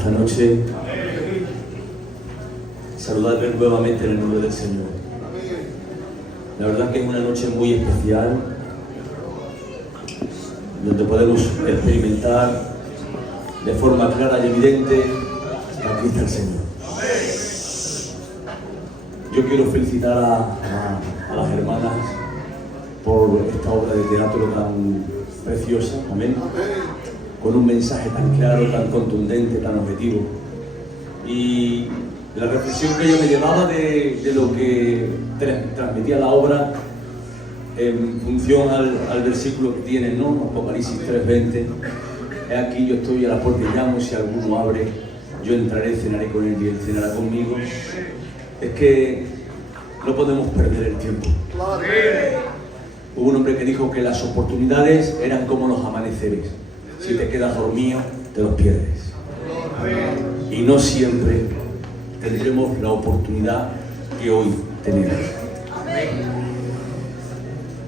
esta noche. Saludarles nuevamente en el nombre del Señor. La verdad que es una noche muy especial, donde podemos experimentar de forma clara y evidente a Cristo el Señor. Yo quiero felicitar a las hermanas por esta obra de teatro tan preciosa, amén, con un mensaje tan claro, tan contundente, tan objetivo. Y la reflexión que yo me llevaba de lo que transmitía la obra en función al versículo que tiene, ¿no? Apocalipsis 3:20. He aquí, yo estoy a la puerta y llamo, si alguno abre, yo entraré, cenaré con él y él cenará conmigo. Es que no podemos perder el tiempo. Hubo un hombre que dijo que las oportunidades eran como los amaneceres. Si te quedas dormido, te los pierdes. Y no siempre tendremos la oportunidad que hoy tenemos.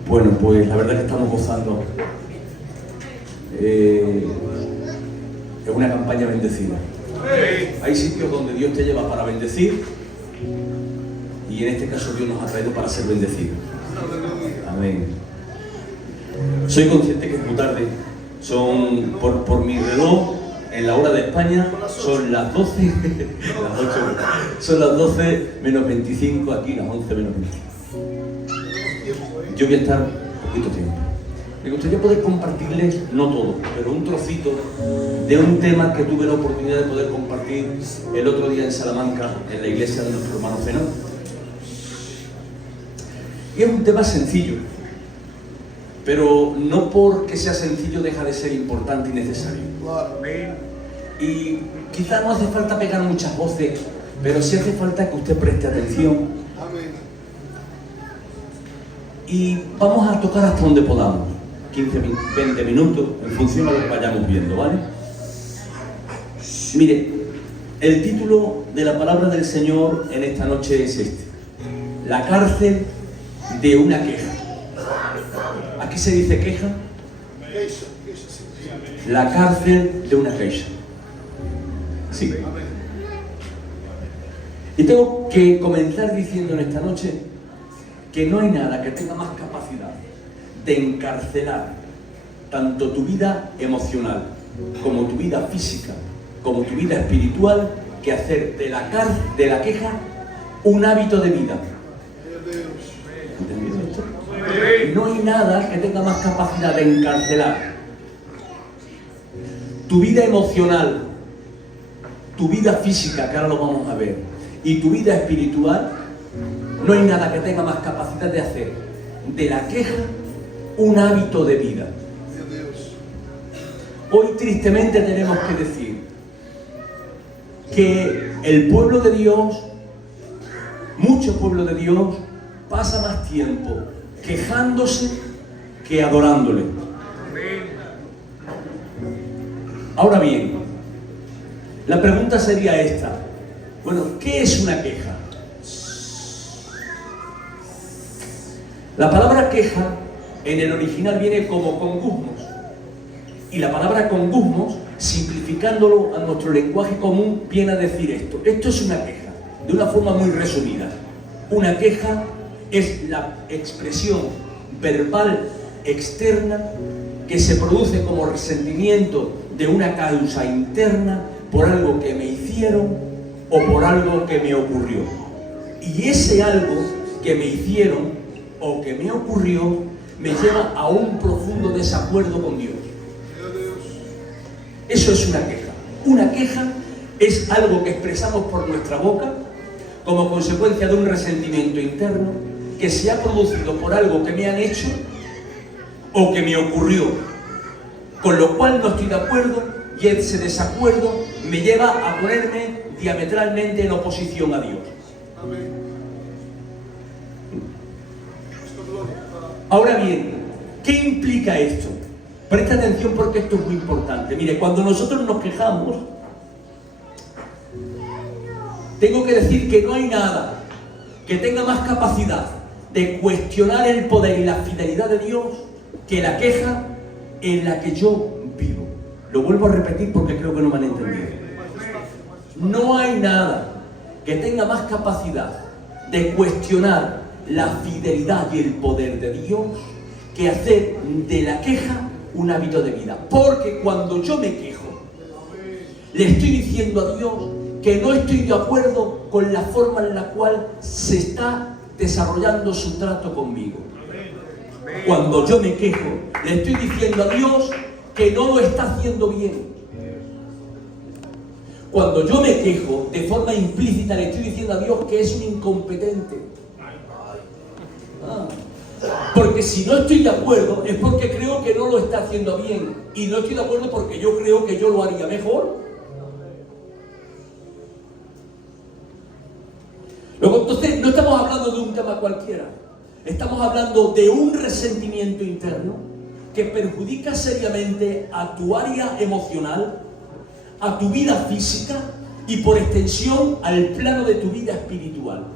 Bueno, pues la verdad que estamos gozando. Es una campaña bendecida. Hay sitios donde Dios te lleva para bendecir, y en este caso Dios nos ha traído para ser bendecidos. Amén. Soy consciente que es muy tarde. Son, por mi reloj, en la hora de España, son las 12, las 8, son las 12 menos 25, aquí las 11 menos 25. Yo voy a estar poquito tiempo. Me gustaría poder compartirles, no todo, pero un trocito de un tema que tuve la oportunidad de poder compartir el otro día en Salamanca, en la iglesia de nuestro hermano Zenón. Y es un tema sencillo, pero no porque sea sencillo deja de ser importante y necesario. Y quizás no hace falta pegar muchas voces, pero sí hace falta que usted preste atención. Y vamos a tocar hasta donde podamos, 15, 20 minutos, en función de lo que vayamos viendo, ¿vale? Mire, el título de la palabra del Señor en esta noche es este: la cárcel de una queja. ¿Aquí se dice queja? La cárcel de una queja. Sí. Y tengo que comenzar diciendo en esta noche que no hay nada que tenga más capacidad de encarcelar tanto tu vida emocional, como tu vida física, como tu vida espiritual, que hacer de la queja un hábito de vida. ¿Entendido esto? No hay nada que tenga más capacidad de encarcelar tu vida emocional, tu vida física, que ahora lo vamos a ver, y tu vida espiritual. No hay nada que tenga más capacidad de hacer de la queja un hábito de vida. Hoy tristemente tenemos que decir que el pueblo de Dios, mucho pueblo de Dios, pasa más tiempo quejándose que adorándole. Ahora bien, la pregunta sería esta: bueno, ¿qué es una queja? La palabra queja en el original viene como congusmos, y la palabra congusmos, simplificándolo a nuestro lenguaje común, viene a decir esto. Esto es una queja, de una forma muy resumida. Una queja es la expresión verbal externa que se produce como resentimiento de una causa interna por algo que me hicieron o por algo que me ocurrió. Y ese algo que me hicieron o que me ocurrió me lleva a un profundo desacuerdo con Dios. Eso es una queja. Una queja es algo que expresamos por nuestra boca como consecuencia de un resentimiento interno que se ha producido por algo que me han hecho o que me ocurrió, con lo cual no estoy de acuerdo, y ese desacuerdo me lleva a ponerme diametralmente en oposición a Dios. Ahora bien, ¿qué implica esto? Presta atención porque esto es muy importante. Mire, cuando nosotros nos quejamos, tengo que decir que no hay nada que tenga más capacidad de cuestionar el poder y la fidelidad de Dios que la queja en la que yo vivo. Lo vuelvo a repetir porque creo que no me han entendido. No hay nada que tenga más capacidad de cuestionar la fidelidad y el poder de Dios que hacer de la queja un hábito de vida. Porque cuando yo me quejo, le estoy diciendo a Dios que no estoy de acuerdo con la forma en la cual se está desarrollando su trato conmigo. Cuando yo me quejo, le estoy diciendo a Dios que no lo está haciendo bien. Cuando yo me quejo, de forma implícita le estoy diciendo a Dios que es un incompetente. Porque si no estoy de acuerdo es porque creo que no lo está haciendo bien. Y no estoy de acuerdo porque yo creo que yo lo haría mejor. Luego, entonces, no estamos hablando de un tema cualquiera. Estamos hablando de un resentimiento interno que perjudica seriamente a tu área emocional, a tu vida física y por extensión al plano de tu vida espiritual.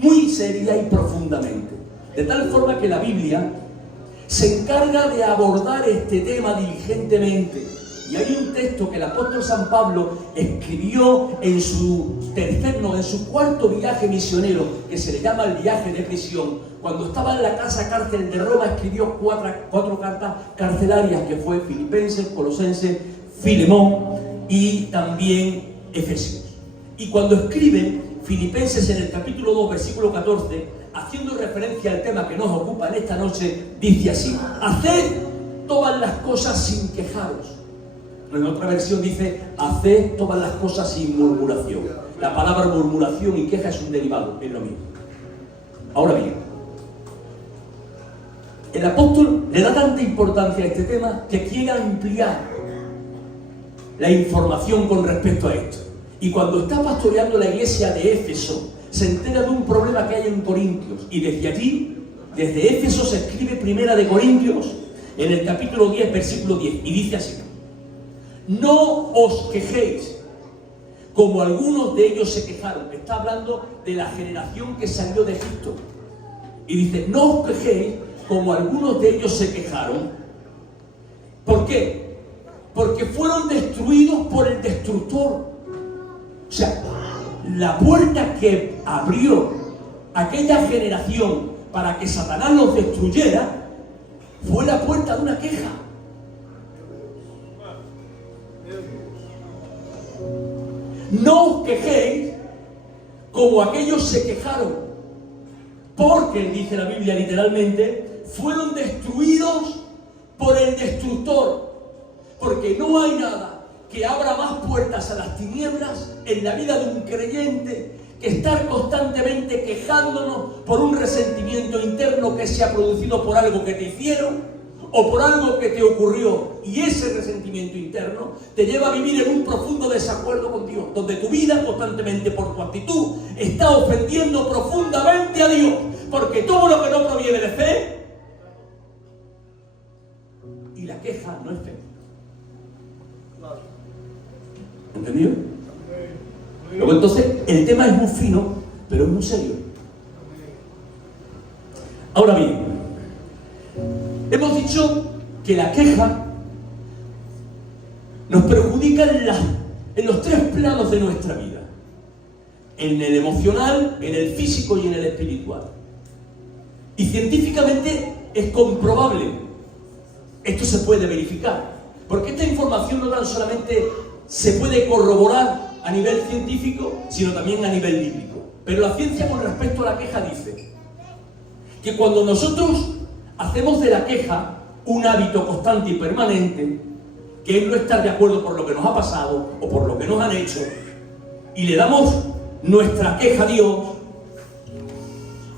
Muy seria y profundamente. De tal forma que la Biblia se encarga de abordar este tema diligentemente. Y hay un texto que el apóstol San Pablo escribió en su cuarto viaje misionero, que se le llama el viaje de prisión. Cuando estaba en la cárcel de Roma, escribió cuatro cartas carcelarias, que fue Filipenses, Colosenses, Filemón y también Efesios. Y cuando escribe Filipenses en el capítulo 2, versículo 14, haciendo referencia al tema que nos ocupa en esta noche, dice así: haced todas las cosas sin quejaros. En otra versión dice: haced todas las cosas sin murmuración. La palabra murmuración y queja es un derivado, es lo mismo. Ahora bien, el apóstol le da tanta importancia a este tema que quiere ampliar la información con respecto a esto. Y cuando está pastoreando la iglesia de Éfeso, se entera de un problema que hay en Corintios. Y desde allí, desde Éfeso, se escribe Primera de Corintios, en el capítulo 10, versículo 10. Y dice así: no os quejéis, como algunos de ellos se quejaron. Está hablando de la generación que salió de Egipto. Y dice: no os quejéis, como algunos de ellos se quejaron. ¿Por qué? Porque fueron destruidos por el destructor. O sea, la puerta que abrió aquella generación para que Satanás los destruyera fue la puerta de una queja. No os quejéis como aquellos se quejaron, porque, dice la Biblia literalmente, fueron destruidos por el destructor. Porque no hay nada que abra más puertas a las tinieblas en la vida de un creyente que estar constantemente quejándonos por un resentimiento interno que se ha producido por algo que te hicieron o por algo que te ocurrió, y ese resentimiento interno te lleva a vivir en un profundo desacuerdo con Dios, donde tu vida constantemente por tu actitud está ofendiendo profundamente a Dios, porque todo lo que no proviene de fe, y la queja no es fe. ¿Entendido? Luego entonces el tema es muy fino, pero es muy serio. Ahora bien, hemos dicho que la queja nos perjudica en los tres planos de nuestra vida: en el emocional, en el físico y en el espiritual. Y científicamente es comprobable. Esto se puede verificar, porque esta información no tan solamente se puede corroborar a nivel científico, sino también a nivel bíblico. Pero la ciencia, con respecto a la queja, dice que cuando nosotros hacemos de la queja un hábito constante y permanente, que es no estar de acuerdo por lo que nos ha pasado o por lo que nos han hecho, y le damos nuestra queja a Dios,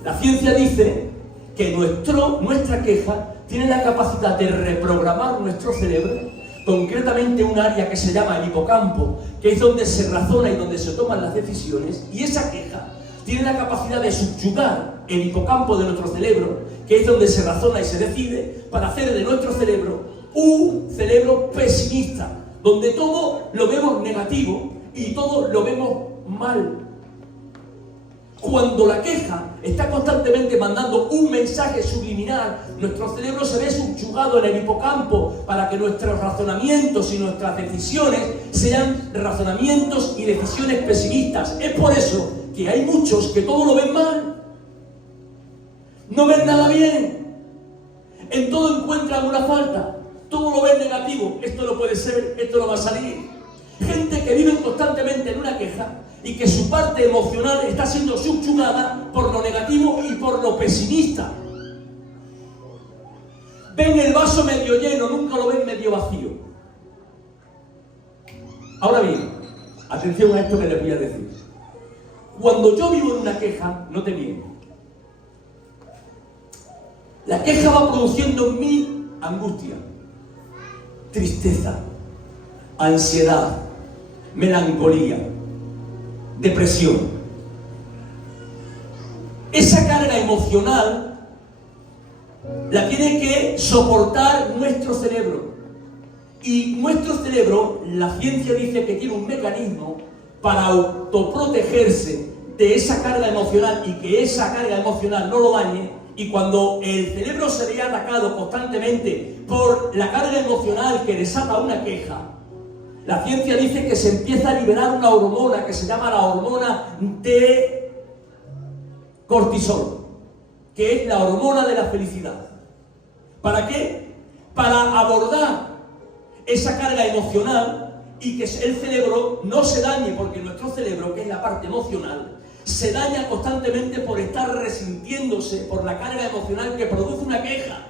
la ciencia dice que nuestra queja tiene la capacidad de reprogramar nuestro cerebro, concretamente un área que se llama el hipocampo, que es donde se razona y donde se toman las decisiones, y esa queja tiene la capacidad de subyugar el hipocampo de nuestro cerebro, que es donde se razona y se decide, para hacer de nuestro cerebro un cerebro pesimista, donde todo lo vemos negativo y todo lo vemos mal. Cuando la queja está constantemente mandando un mensaje subliminal, nuestro cerebro se ve subyugado en el hipocampo para que nuestros razonamientos y nuestras decisiones sean razonamientos y decisiones pesimistas. Es por eso que hay muchos que todo lo ven mal, no ven nada bien, en todo encuentran una falta, todo lo ven negativo, esto no puede ser, esto no va a salir. Gente que vive constantemente en una queja y que su parte emocional está siendo subyugada por lo negativo y por lo pesimista. Ven el vaso medio lleno, nunca lo ven medio vacío. Ahora bien, atención a esto que les voy a decir. Cuando yo vivo en una queja, note bien, la queja va produciendo en mí angustia, tristeza, ansiedad, melancolía, depresión. Esa carga emocional la tiene que soportar nuestro cerebro. Y nuestro cerebro, la ciencia dice que tiene un mecanismo para autoprotegerse de esa carga emocional y que esa carga emocional no lo dañe. Y cuando el cerebro se ve atacado constantemente por la carga emocional que desata una queja, la ciencia dice que se empieza a liberar una hormona que se llama la hormona de cortisol, que es la hormona de la felicidad. ¿Para qué? Para abordar esa carga emocional y que el cerebro no se dañe, porque nuestro cerebro, que es la parte emocional, se daña constantemente por estar resintiéndose por la carga emocional que produce una queja.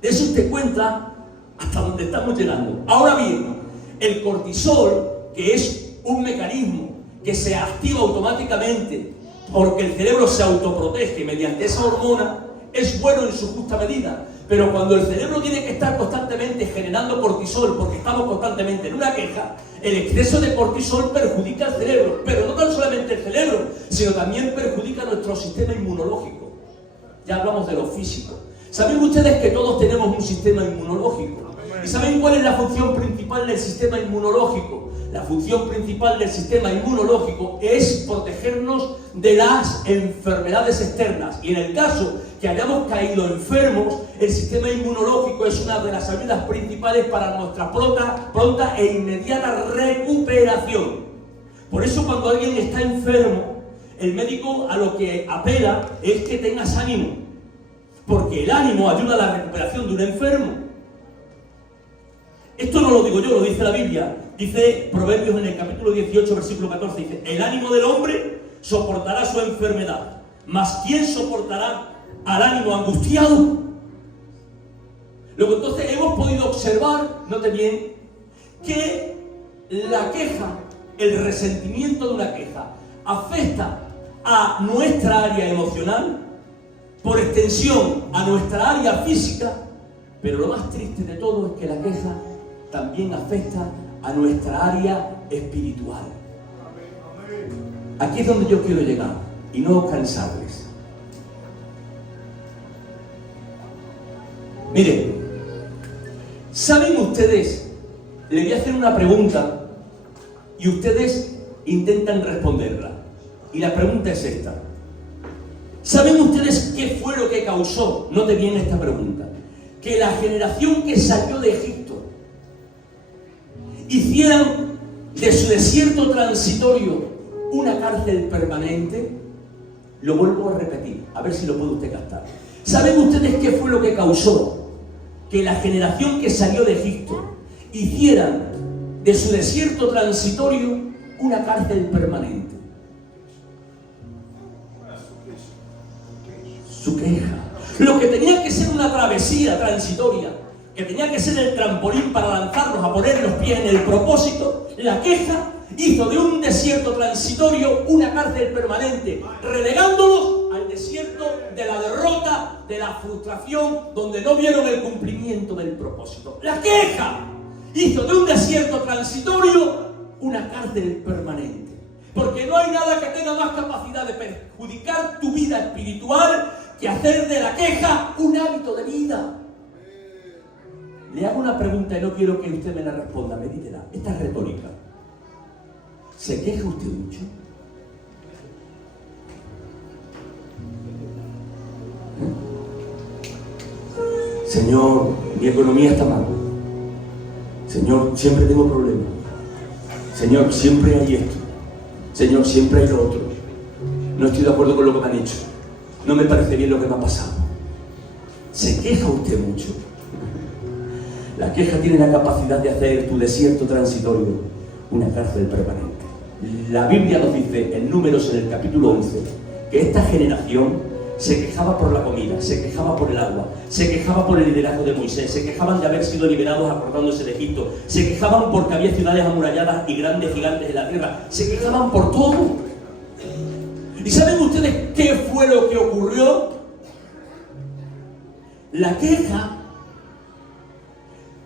De eso usted cuenta hasta donde estamos llegando. Ahora bien, el cortisol, que es un mecanismo que se activa automáticamente porque el cerebro se autoprotege mediante esa hormona, es bueno en su justa medida. Pero cuando el cerebro tiene que estar constantemente generando cortisol porque estamos constantemente en una queja, el exceso de cortisol perjudica al cerebro. Pero no tan solamente el cerebro, sino también perjudica nuestro sistema inmunológico. Ya hablamos de lo físico. ¿Saben ustedes que todos tenemos un sistema inmunológico? ¿Y saben cuál es la función principal del sistema inmunológico? La función principal del sistema inmunológico es protegernos de las enfermedades externas. Y en el caso que hayamos caído enfermos, el sistema inmunológico es una de las ayudas principales para nuestra pronta e inmediata recuperación. Por eso cuando alguien está enfermo, el médico a lo que apela es que tengas ánimo. Porque el ánimo ayuda a la recuperación de un enfermo. Esto no lo digo yo, lo dice la Biblia. Dice Proverbios en el capítulo 18, versículo 14, dice: el ánimo del hombre soportará su enfermedad, mas ¿quién soportará al ánimo angustiado? Luego entonces hemos podido observar, note bien, que la queja, el resentimiento de una queja, afecta a nuestra área emocional, por extensión a nuestra área física, pero lo más triste de todo es que la queja también afecta a nuestra área espiritual. Aquí es donde yo quiero llegar y no cansarles. Miren, ¿saben ustedes? Les voy a hacer una pregunta y ustedes intentan responderla. Y la pregunta es esta. ¿Saben ustedes qué fue lo que causó? Note bien esta pregunta. Que la generación que salió de Egipto hicieran de su desierto transitorio una cárcel permanente. Lo vuelvo a repetir, a ver si lo puede usted captar. ¿Saben ustedes qué fue lo que causó que la generación que salió de Egipto hicieran de su desierto transitorio una cárcel permanente? Su queja. Lo que tenía que ser una travesía transitoria, que tenía que ser el trampolín para lanzarnos a poner los pies en el propósito, la queja hizo de un desierto transitorio una cárcel permanente, relegándolos al desierto de la derrota, de la frustración, donde no vieron el cumplimiento del propósito. La queja hizo de un desierto transitorio una cárcel permanente. Porque no hay nada que tenga más capacidad de perjudicar tu vida espiritual que hacer de la queja un hábito de vida. Le hago una pregunta y no quiero que usted me la responda, medítela. Esta es retórica. ¿Se queja usted mucho? Señor, mi economía está mal. Señor, siempre tengo problemas. Señor, siempre hay esto. Señor, siempre hay lo otro. No estoy de acuerdo con lo que me han hecho. No me parece bien lo que me ha pasado. ¿Se queja usted mucho? La queja tiene la capacidad de hacer tu desierto transitorio una cárcel permanente. La Biblia nos dice en Números, en el capítulo 11, que esta generación se quejaba por la comida, se quejaba por el agua, se quejaba por el liderazgo de Moisés, se quejaban de haber sido liberados acordándose de Egipto, se quejaban porque había ciudades amuralladas y grandes gigantes en la tierra, se quejaban por todo. ¿Y saben ustedes qué fue lo que ocurrió? La queja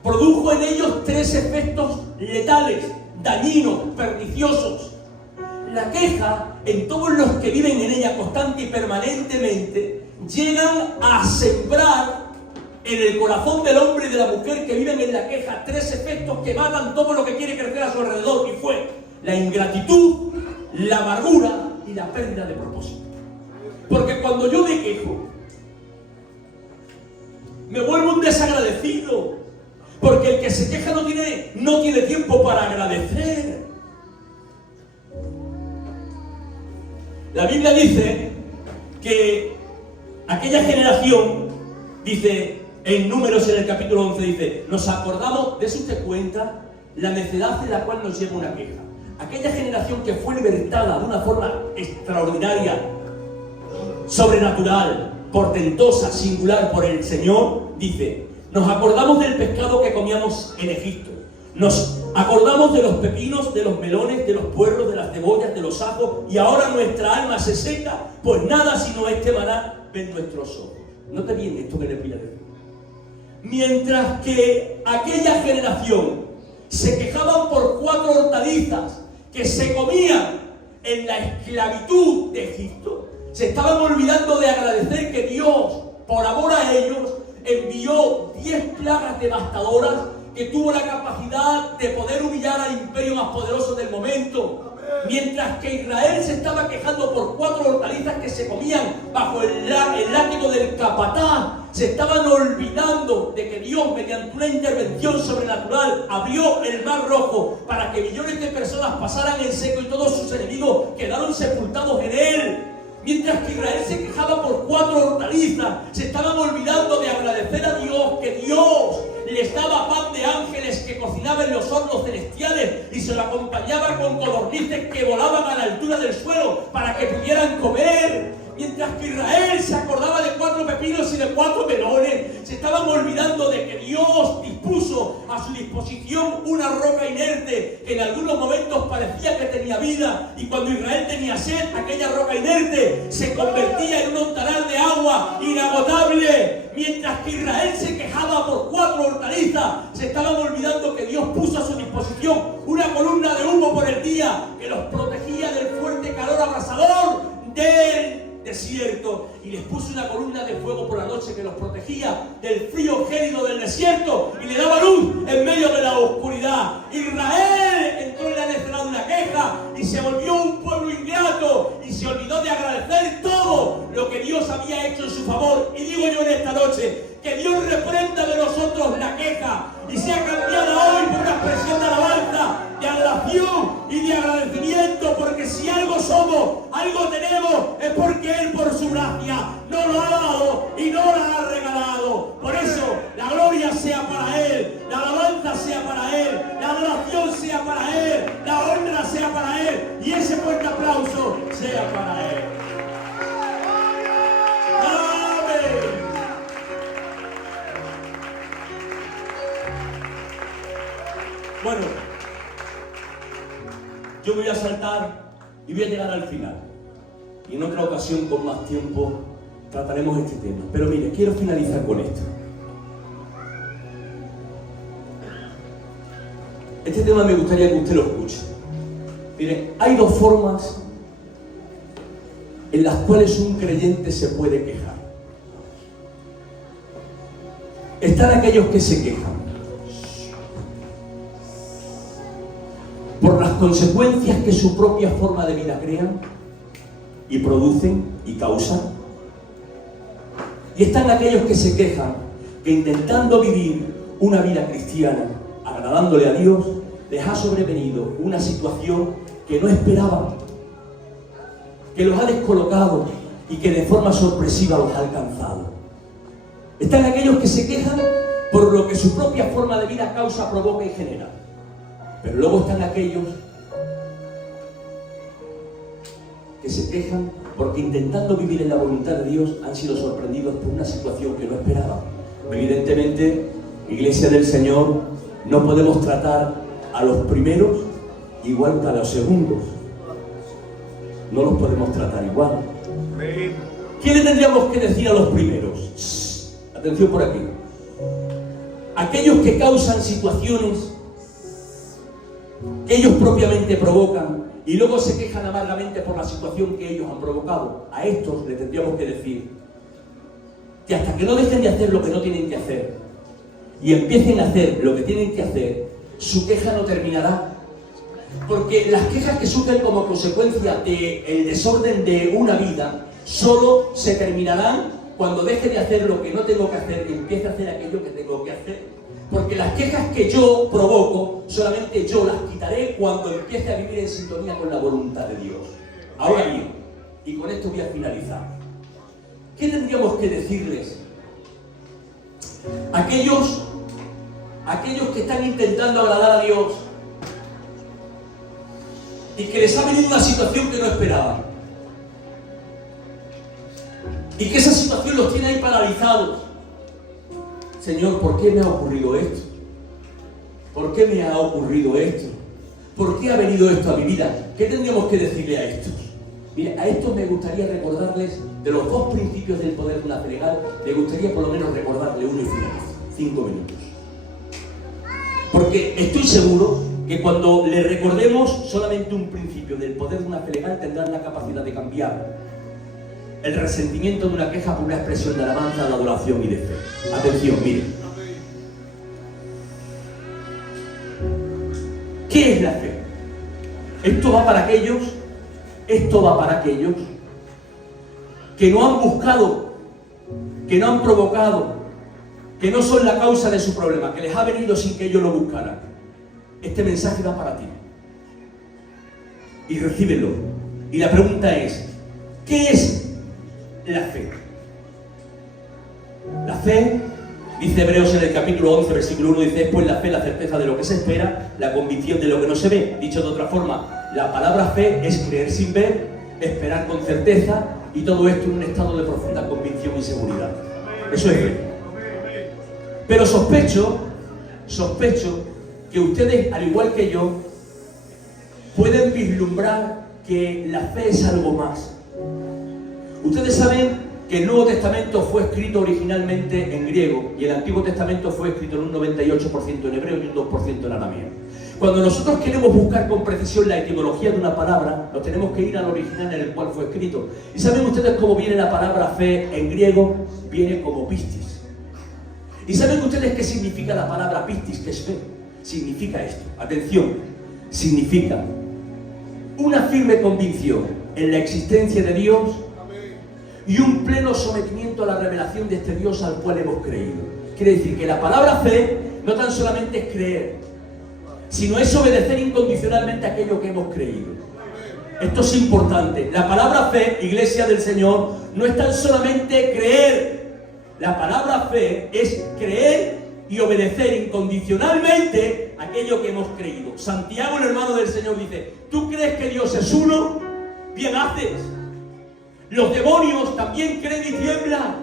produjo en ellos 3 efectos letales, dañinos, perniciosos. La queja, en todos los que viven en ella constante y permanentemente, llegan a sembrar en el corazón del hombre y de la mujer que viven en la queja 3 efectos que matan todo lo que quiere crecer a su alrededor, y fue la ingratitud, la amargura y la pérdida de propósito. Porque cuando yo me quejo, me vuelvo un desagradecido, porque el que se queja no tiene tiempo para agradecer. La Biblia dice que aquella generación, dice en Números, en el capítulo 11, dice, nos acordamos, ¿de eso usted cuenta? La necedad en la cual nos lleva una queja. Aquella generación que fue libertada de una forma extraordinaria, sobrenatural, portentosa, singular por el Señor, dice, nos acordamos del pescado que comíamos en Egipto. Nos acordamos de los pepinos, de los melones, de los puerros, de las cebollas, de los ajos, y ahora nuestra alma se seca, pues nada sino este maná ven nuestros ojos. ¿No te viene esto que le voy a decir? Mientras que aquella generación se quejaban por 4 hortalizas que se comían en la esclavitud de Egipto, se estaban olvidando de agradecer que Dios, por amor a ellos, envió 10 plagas devastadoras que tuvo la capacidad de poder humillar al imperio más poderoso del momento. Mientras que Israel se estaba quejando por 4 hortalizas que se comían bajo el látigo del capataz, se estaban olvidando de que Dios, mediante una intervención sobrenatural, abrió el Mar Rojo para que millones de personas pasaran en seco y todos sus enemigos quedaron sepultados en él. Mientras que Israel se quejaba por 4 hortalizas, se estaban olvidando de agradecer a Dios que Dios les daba pan de ángeles que cocinaban en los hornos celestiales y se lo acompañaba con codornices que volaban a la altura del suelo para que pudieran comer. Mientras que Israel se acordaba de 4 pepinos y de 4 melones, se estaban olvidando de que Dios dispuso a su disposición una roca inerte que en algunos momentos parecía que tenía vida, y cuando Israel tenía sed, aquella roca inerte se convertía en un ontanar de agua inagotable. Mientras que Israel se quejaba por 4 hortalizas, se estaban olvidando que Dios puso a su disposición una columna de humo por el día que los protegía del fuerte calor abrasador del desierto, y les puso una columna de fuego por la noche que los protegía del frío gélido del desierto y le daba luz en medio de la oscuridad. Israel entró en la necedad de una queja y se volvió un pueblo ingrato y se olvidó de agradecer todo lo que Dios había hecho en su favor. Y digo yo en esta noche, que Dios reprenda de nosotros la queja y sea cambiada hoy por una expresión de alabanza, de adoración y de agradecimiento, porque si algo somos, algo tenemos, es porque Él por su gracia nos lo ha dado y nos lo ha regalado. Por eso la gloria sea para Él, la alabanza sea para Él, la adoración sea para Él, la honra sea para Él y ese fuerte aplauso sea para Él. ¡Amén! Bueno, yo voy a saltar y voy a llegar al final. Y en otra ocasión, con más tiempo, trataremos este tema. Pero mire, quiero finalizar con esto. Este tema me gustaría que usted lo escuche. Mire, hay 2 formas en las cuales un creyente se puede quejar. Están aquellos que se quejan por las consecuencias que su propia forma de vida crean y producen y causan. Y están aquellos que se quejan que intentando vivir una vida cristiana, agradándole a Dios, les ha sobrevenido una situación que no esperaban, que los ha descolocado y que de forma sorpresiva los ha alcanzado. Están aquellos que se quejan por lo que su propia forma de vida causa, provoca y genera. Pero luego están aquellos que se quejan porque intentando vivir en la voluntad de Dios han sido sorprendidos por una situación que no esperaban. Evidentemente, Iglesia del Señor, no podemos tratar a los primeros igual que a los segundos. No los podemos tratar igual. ¿Qué le tendríamos que decir a los primeros? Atención por aquí. Aquellos que causan situaciones que ellos propiamente provocan y luego se quejan amargamente por la situación que ellos han provocado. A estos les tendríamos que decir que hasta que no dejen de hacer lo que no tienen que hacer y empiecen a hacer lo que tienen que hacer, su queja no terminará. Porque las quejas que surgen como consecuencia del desorden de una vida solo se terminarán cuando deje de hacer lo que no tengo que hacer y empiece a hacer aquello que tengo que hacer. Porque las quejas que yo provoco, solamente yo las quitaré cuando empiece a vivir en sintonía con la voluntad de Dios. Ahora bien, y con esto voy a finalizar, ¿qué tendríamos que decirles? Aquellos que están intentando agradar a Dios y que les ha venido una situación que no esperaban y que esa situación los tiene ahí paralizados. Señor, ¿por qué me ha ocurrido esto? ¿Por qué me ha ocurrido esto? ¿Por qué ha venido esto a mi vida? ¿Qué tendríamos que decirle a estos? Mire, a estos me gustaría recordarles de los dos principios del poder de una fe legal, me gustaría por lo menos recordarle uno y finalizar. 5 minutos. Porque estoy seguro que cuando le recordemos solamente un principio del poder de una fe legal, tendrán la capacidad de cambiar el resentimiento de una queja por una expresión de alabanza, de adoración y de fe. Atención, miren. ¿Qué es la fe? Esto va para aquellos que no han buscado, que no han provocado, que no son la causa de su problema, que les ha venido sin que ellos lo buscaran. Este mensaje va para ti. Y recíbelo. Y la pregunta es, ¿qué es la fe? La fe, dice Hebreos en el capítulo 11, versículo 1, dice, es pues la fe, la certeza de lo que se espera, la convicción de lo que no se ve. Dicho de otra forma, la palabra fe es creer sin ver, esperar con certeza, y todo esto en un estado de profunda convicción y seguridad. Eso es fe. Pero sospecho que ustedes, al igual que yo, pueden vislumbrar que la fe es algo más. Ustedes saben que el Nuevo Testamento fue escrito originalmente en griego y el Antiguo Testamento fue escrito en un 98% en hebreo y un 2% en arameo. Cuando nosotros queremos buscar con precisión la etimología de una palabra, nos tenemos que ir al original en el cual fue escrito. ¿Y saben ustedes cómo viene la palabra fe en griego? Viene como pistis. ¿Y saben ustedes qué significa la palabra pistis, que es fe? Significa esto. Atención, significa una firme convicción en la existencia de Dios y un pleno sometimiento a la revelación de este Dios al cual hemos creído. Quiere decir que la palabra fe no tan solamente es creer, sino es obedecer incondicionalmente a aquello que hemos creído. Esto es importante. La palabra fe, Iglesia del Señor, no es tan solamente creer. La palabra fe es creer y obedecer incondicionalmente aquello que hemos creído. Santiago, el hermano del Señor, dice, ¿tú crees que Dios es uno? Bien haces. Los demonios también creen y tiemblan.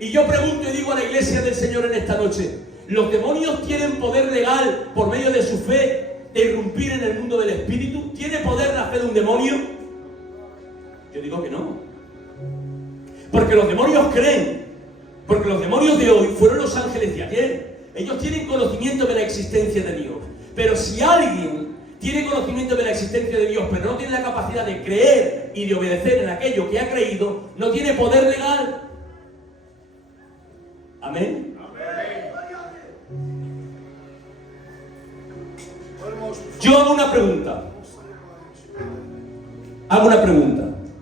Y yo pregunto y digo a la Iglesia del Señor en esta noche, ¿los demonios tienen poder legal por medio de su fe de irrumpir en el mundo del espíritu? ¿Tiene poder la fe de un demonio? Yo digo que no. Porque los demonios creen. Porque los demonios de hoy fueron los ángeles de ayer. Ellos tienen conocimiento de la existencia de Dios. Pero si alguien tiene conocimiento de la existencia de Dios, pero no tiene la capacidad de creer y de obedecer en aquello que ha creído, no tiene poder legal. Amén. Yo hago una pregunta.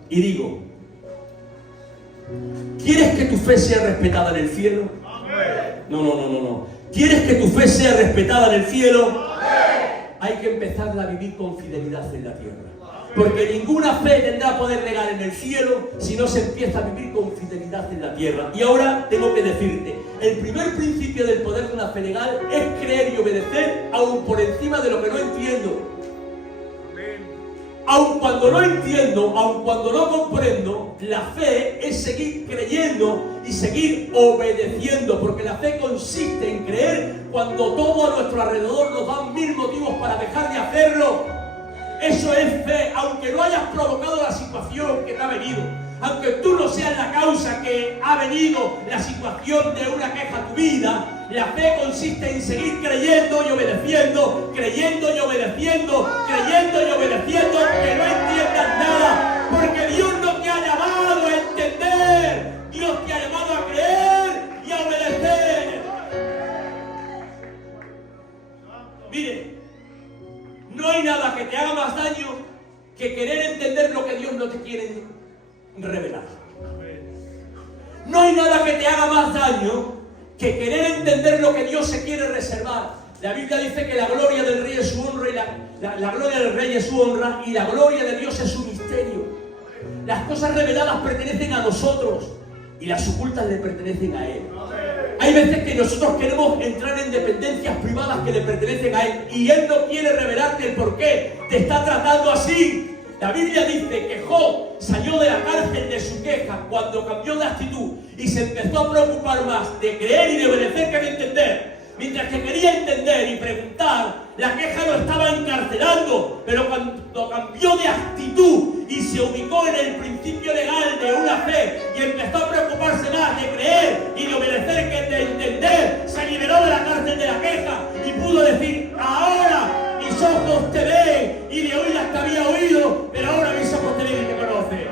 Y digo, ¿quieres que tu fe sea respetada en el cielo? No. ¿Quieres que tu fe sea respetada en el cielo? Hay que empezar a vivir con fidelidad en la tierra. Porque ninguna fe tendrá poder legal en el cielo si no se empieza a vivir con fidelidad en la tierra. Y ahora tengo que decirte, el primer principio del poder de una fe legal es creer y obedecer aún por encima de lo que no entiendo. Aun cuando no entiendo, aun cuando no comprendo, la fe es seguir creyendo y seguir obedeciendo, porque la fe consiste en creer cuando todo a nuestro alrededor nos da 1000 motivos para dejar de hacerlo. Eso es fe, aunque no hayas provocado la situación que te ha venido, aunque tú no seas la causa que ha venido la situación de una queja a tu vida. La fe consiste en seguir creyendo y obedeciendo, creyendo y obedeciendo, creyendo y obedeciendo, que no entiendas nada, porque Dios no te ha llamado a entender, Dios te ha llamado a creer y a obedecer. Mire, no hay nada que te haga más daño que querer entender lo que Dios no te quiere revelar. No hay nada que te haga más daño que querer entender lo que Dios se quiere reservar. La Biblia dice que la gloria del rey es su honra y la gloria del rey es su honra y la gloria de Dios es su misterio. Las cosas reveladas pertenecen a nosotros y las ocultas le pertenecen a Él. Hay veces que nosotros queremos entrar en dependencias privadas que le pertenecen a Él y Él no quiere revelarte el por qué te está tratando así. La Biblia dice que Job salió de la cárcel de su queja cuando cambió de actitud y se empezó a preocupar más de creer y de obedecer que de entender. Mientras que quería entender y preguntar, la queja lo estaba encarcelando, pero cuando cambió de actitud y se ubicó en el principio legal de una fe y empezó a preocuparse más de creer y de obedecer que de entender, se liberó de la cárcel de la queja y pudo decir: ahora mis ojos te ven, y de oídas te había oído, pero ahora mis ojos te ven y te conocen.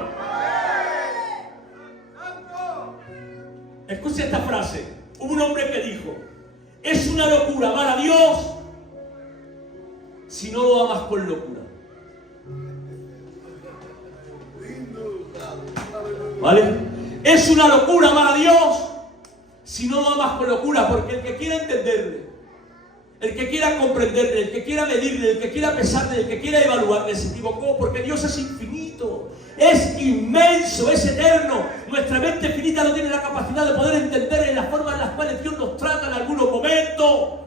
Escucha esta frase. Hubo un hombre que dijo: es una locura amar a Dios si no lo amas con locura. ¿Vale? Es una locura amar a Dios si no lo amas con locura, porque el que quiera entenderle, el que quiera comprenderle, el que quiera medirle, el que quiera pesarle, el que quiera evaluarle, se equivocó, porque Dios es infinito, es inmenso, es eterno. Nuestra mente finita no tiene la capacidad de poder entender en las formas en las cuales Dios nos trata en algunos momentos.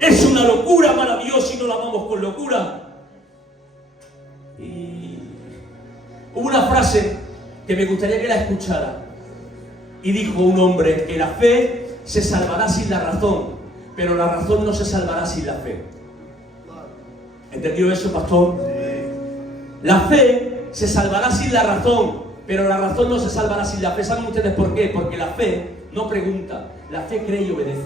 Es una locura amar a Dios si no lo amamos con locura. Y hubo una frase que me gustaría que la escuchara. Y dijo un hombre que la fe se salvará sin la razón, pero la razón no se salvará sin la fe. ¿Entendió eso, pastor? La fe se salvará sin la razón, pero la razón no se salvará sin la fe. ¿Saben ustedes por qué? Porque la fe no pregunta, la fe cree y obedece.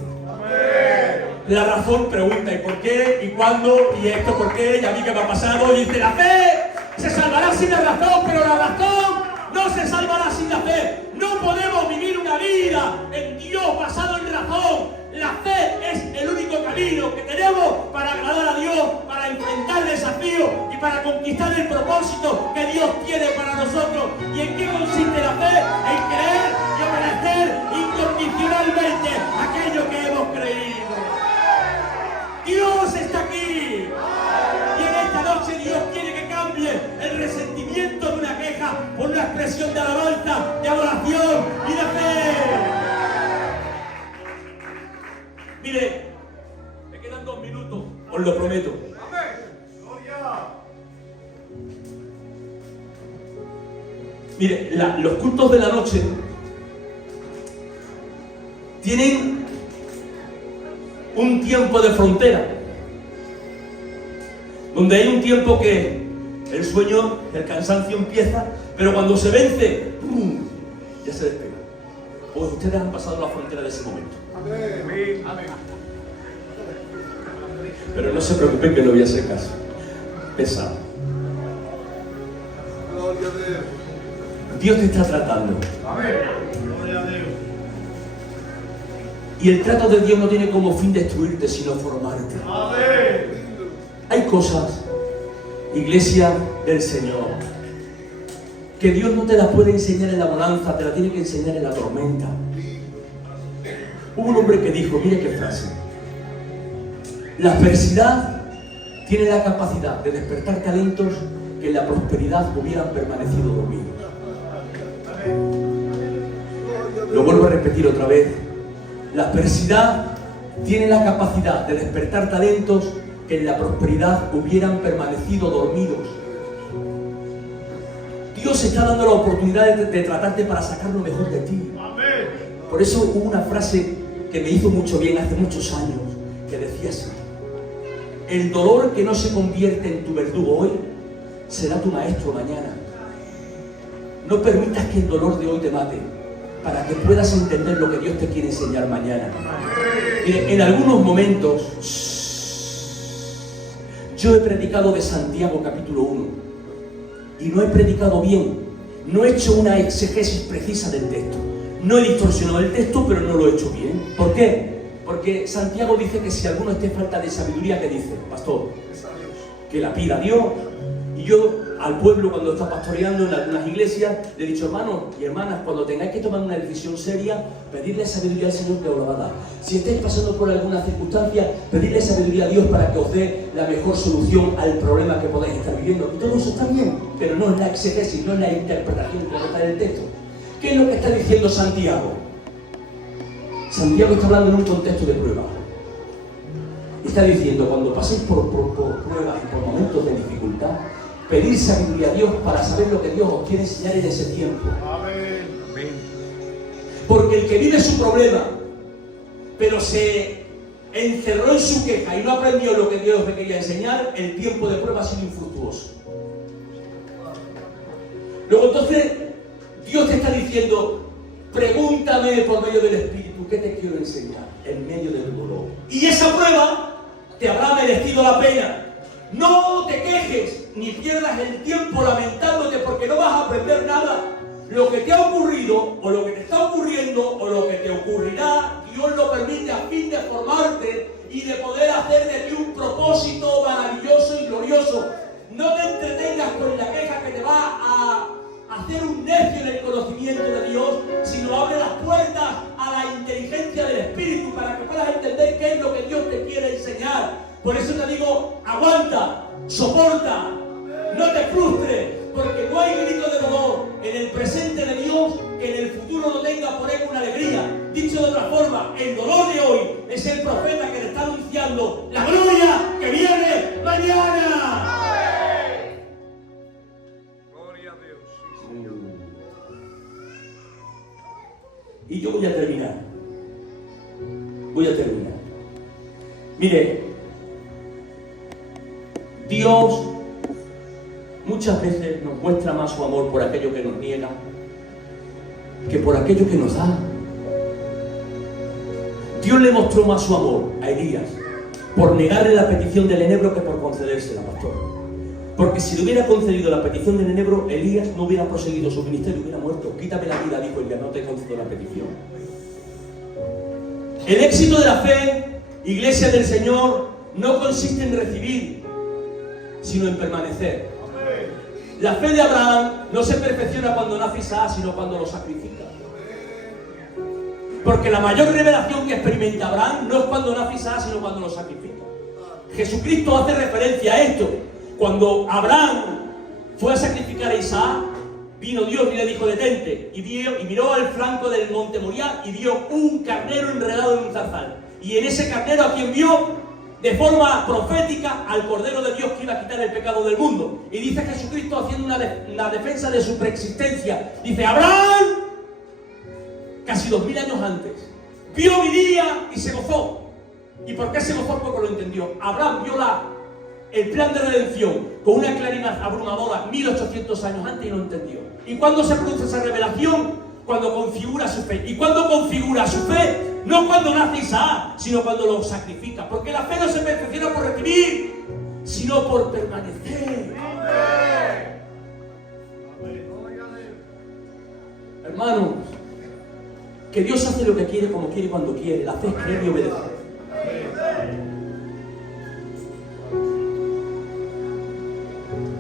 La razón pregunta: ¿y por qué? ¿Y cuándo? ¿Y esto por qué? ¿Y a mí qué me ha pasado? Y dice: la fe se salvará sin la razón, pero la razón no se salvará sin la fe. No podemos vivir una vida en Dios basado en razón. La fe es el único camino que tenemos para agradar a Dios, para enfrentar desafíos y para conquistar el propósito que Dios tiene para nosotros. ¿Y en qué consiste la fe? En creer y obedecer incondicionalmente aquello que hemos creído. Dios está aquí. Y en esta noche Dios quiere que cambie el resentimiento de una queja por una expresión de alabanza, de adoración y de fe. Mire, me quedan 2 minutos, os lo prometo. Mire, los cultos de la noche tienen un tiempo de frontera, donde hay un tiempo que el sueño, el cansancio empieza, pero cuando se vence, ¡pum!, ya se despega. Pues ustedes han pasado la frontera de ese momento. Amén. Amén. Pero no se preocupen que no voy a hacer caso. Pesado. Dios te está tratando. Amén. Y el trato de Dios no tiene como fin destruirte, sino formarte. Amén. Hay cosas, iglesia del Señor, que Dios no te la puede enseñar en la bonanza, te la tiene que enseñar en la tormenta. Hubo un hombre que dijo, mire qué frase: la adversidad tiene la capacidad de despertar talentos que en la prosperidad hubieran permanecido dormidos. Lo vuelvo a repetir otra vez: la adversidad tiene la capacidad de despertar talentos que en la prosperidad hubieran permanecido dormidos. Dios está dando la oportunidad de tratarte para sacar lo mejor de ti. Por eso hubo una frase que me hizo mucho bien hace muchos años, que decía así: el dolor que no se convierte en tu verdugo hoy, será tu maestro mañana. No permitas que el dolor de hoy te mate, para que puedas entender lo que Dios te quiere enseñar mañana. Mire, en algunos momentos, yo he predicado de Santiago capítulo 1, y no he predicado bien, no he hecho una exegesis precisa del texto, no he distorsionado el texto, pero no lo he hecho bien. ¿Por qué? Porque Santiago dice que si alguno esté falta de sabiduría, ¿qué dice? Pastor, que la pida a Dios. Y yo al pueblo, cuando está pastoreando en algunas iglesias, le he dicho: hermanos y hermanas, cuando tengáis que tomar una decisión seria, pedirle sabiduría al Señor, que os lo va a dar. Si estáis pasando por alguna circunstancia, pedirle sabiduría a Dios para que os dé la mejor solución al problema que podáis estar viviendo. Y todo eso está bien, pero no es la exegesis, no es la interpretación correcta del texto. ¿Qué es lo que está diciendo Santiago? Santiago está hablando en un contexto de prueba. Está diciendo: cuando paséis por pruebas y por momentos de dificultad, pedir sabiduría a Dios para saber lo que Dios os quiere enseñar en ese tiempo. Amén. Porque el que vive su problema, pero se encerró en su queja y no aprendió lo que Dios le quería enseñar, el tiempo de prueba ha sido infructuoso. Luego entonces, Dios te está diciendo: pregúntame por medio del Espíritu, ¿qué te quiero enseñar en medio del dolor? Y esa prueba te habrá merecido la pena. No te quejes ni pierdas el tiempo lamentándote, porque no vas a aprender nada. Lo que te ha ocurrido, o lo que te está ocurriendo, o lo que te ocurrirá, Dios lo permite a fin de formarte y de poder hacer de ti un propósito maravilloso y glorioso. No te entretengas con la queja que te va a hacer un necio en el conocimiento de Dios, sino abre las puertas a la inteligencia del Espíritu para que puedas entender qué es lo que Dios te quiere enseñar. Por eso te digo: aguanta, soporta, no te frustres, porque no hay grito de dolor en el presente de Dios que en el futuro no tenga por él una alegría. Dicho de otra forma, el dolor de hoy es el profeta que le está anunciando la gloria que viene mañana. Gloria a Dios. Y yo voy a terminar. Mire, Dios muchas veces nos muestra más su amor por aquello que nos niega que por aquello que nos da. Dios le mostró más su amor a Elías por negarle la petición del enebro que por concedérsela, pastor. Porque si le hubiera concedido la petición del enebro, Elías no hubiera proseguido su ministerio, hubiera muerto. Quítame la vida, dijo Elías, no te concedo la petición. El éxito de la fe, iglesia del Señor, no consiste en recibir, sino en permanecer. La fe de Abraham no se perfecciona cuando nace Isaac, sino cuando lo sacrifica. Porque la mayor revelación que experimenta Abraham no es cuando nace Isaac, sino cuando lo sacrifica. Jesucristo hace referencia a esto. Cuando Abraham fue a sacrificar a Isaac, vino Dios y le dijo: detente. Y miró al flanco del monte Moriah y vio un carnero enredado en un zarzal. Y en ese carnero, ¿a quien vio? De forma profética, al Cordero de Dios que iba a quitar el pecado del mundo. Y dice Jesucristo, haciendo una defensa de su preexistencia, dice: Abraham, casi 2000 años antes, vio mi día y se gozó. ¿Y por qué se gozó? Porque lo entendió. Abraham vio el plan de redención con una claridad abrumadora 1800 años antes y lo entendió. ¿Y cuándo se produce esa revelación? Cuando configura su fe. ¿Y cuándo configura su fe? No cuando nace Isaac, sino cuando lo sacrifica. Porque la fe no se perfecciona por recibir, sino por permanecer. Hermanos, que Dios hace lo que quiere, como quiere, cuando quiere. La fe es creer y obedecer.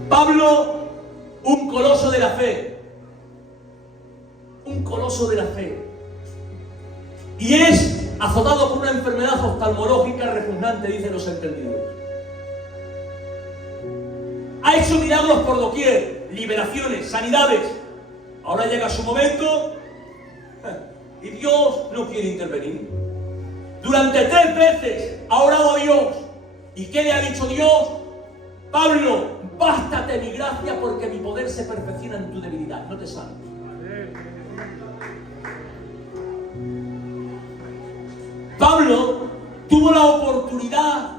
Pablo, un coloso de la fe, coloso de la fe. Y es azotado por una enfermedad oftalmológica repugnante, dicen los entendidos. Ha hecho milagros por doquier, liberaciones, sanidades. Ahora llega su momento y Dios no quiere intervenir. Durante 3 veces ha orado a Dios. ¿Y qué le ha dicho Dios? Pablo, bástate mi gracia porque mi poder se perfecciona en tu debilidad. No te salves. Pablo tuvo la oportunidad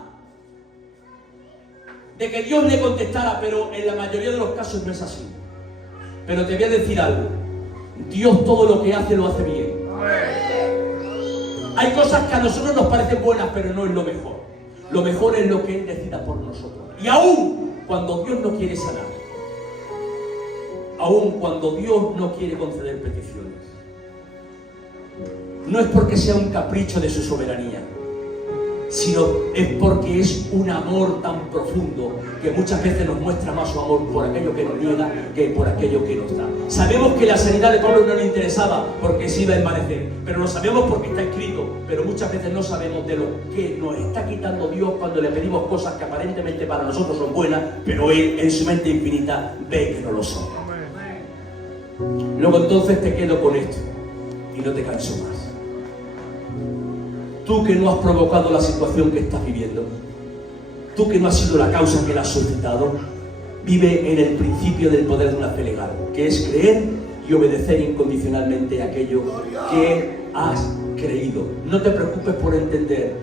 de que Dios le contestara, pero en la mayoría de los casos no es así. Pero te voy a decir algo. Dios todo lo que hace, lo hace bien. Hay cosas que a nosotros nos parecen buenas, pero no es lo mejor. Lo mejor es lo que Él decida por nosotros. Y aún cuando Dios no quiere sanar, aún cuando Dios no quiere conceder peticiones, no es porque sea un capricho de su soberanía, sino es porque es un amor tan profundo que muchas veces nos muestra más su amor por aquello que nos niega que por aquello que nos da. Sabemos que la sanidad de Pablo no le interesaba porque se iba a envanecer, pero lo sabemos porque está escrito, pero muchas veces no sabemos de lo que nos está quitando Dios cuando le pedimos cosas que aparentemente para nosotros son buenas, pero Él en su mente infinita ve que no lo son. Luego entonces te quedo con esto y no te canso más. Tú que no has provocado la situación que estás viviendo, tú que no has sido la causa que la has suscitado, vive en el principio del poder de una fe legal, que es creer y obedecer incondicionalmente aquello que has creído. No te preocupes por entender,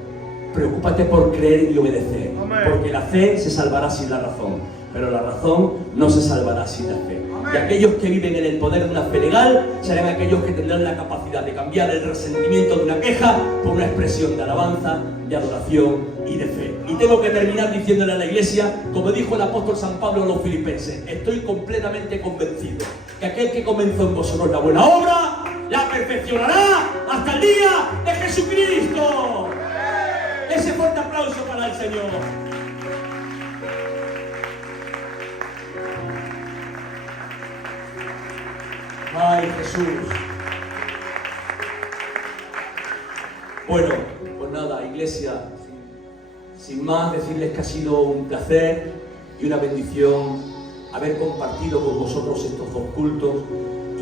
preocúpate por creer y obedecer, porque la fe se salvará sin la razón, pero la razón no se salvará sin la fe. Y aquellos que viven en el poder de una fe legal serán aquellos que tendrán la capacidad de cambiar el resentimiento de una queja por una expresión de alabanza, de adoración y de fe. Y tengo que terminar diciéndole a la iglesia, como dijo el apóstol San Pablo a los filipenses: estoy completamente convencido que aquel que comenzó en vosotros la buena obra la perfeccionará hasta el día de Jesucristo. Ese fuerte aplauso para el Señor. ¡Ay, Jesús! Bueno, pues nada, iglesia, sin más decirles que ha sido un placer y una bendición haber compartido con vosotros estos 2 cultos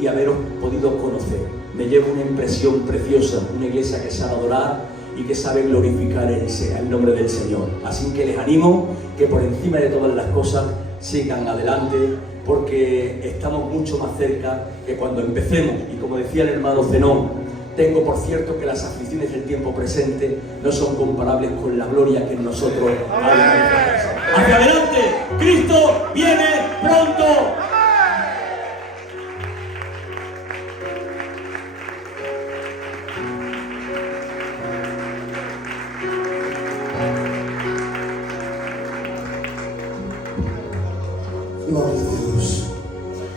y haberos podido conocer. Me llevo una impresión preciosa, una iglesia que sabe adorar y que sabe glorificar el nombre del Señor. Así que les animo que por encima de todas las cosas sigan adelante, porque estamos mucho más cerca que cuando empecemos. Y como decía el hermano Zenón, tengo por cierto que las aflicciones del tiempo presente no son comparables con la gloria que en nosotros hay. ¡Hacia adelante! ¡Cristo viene pronto!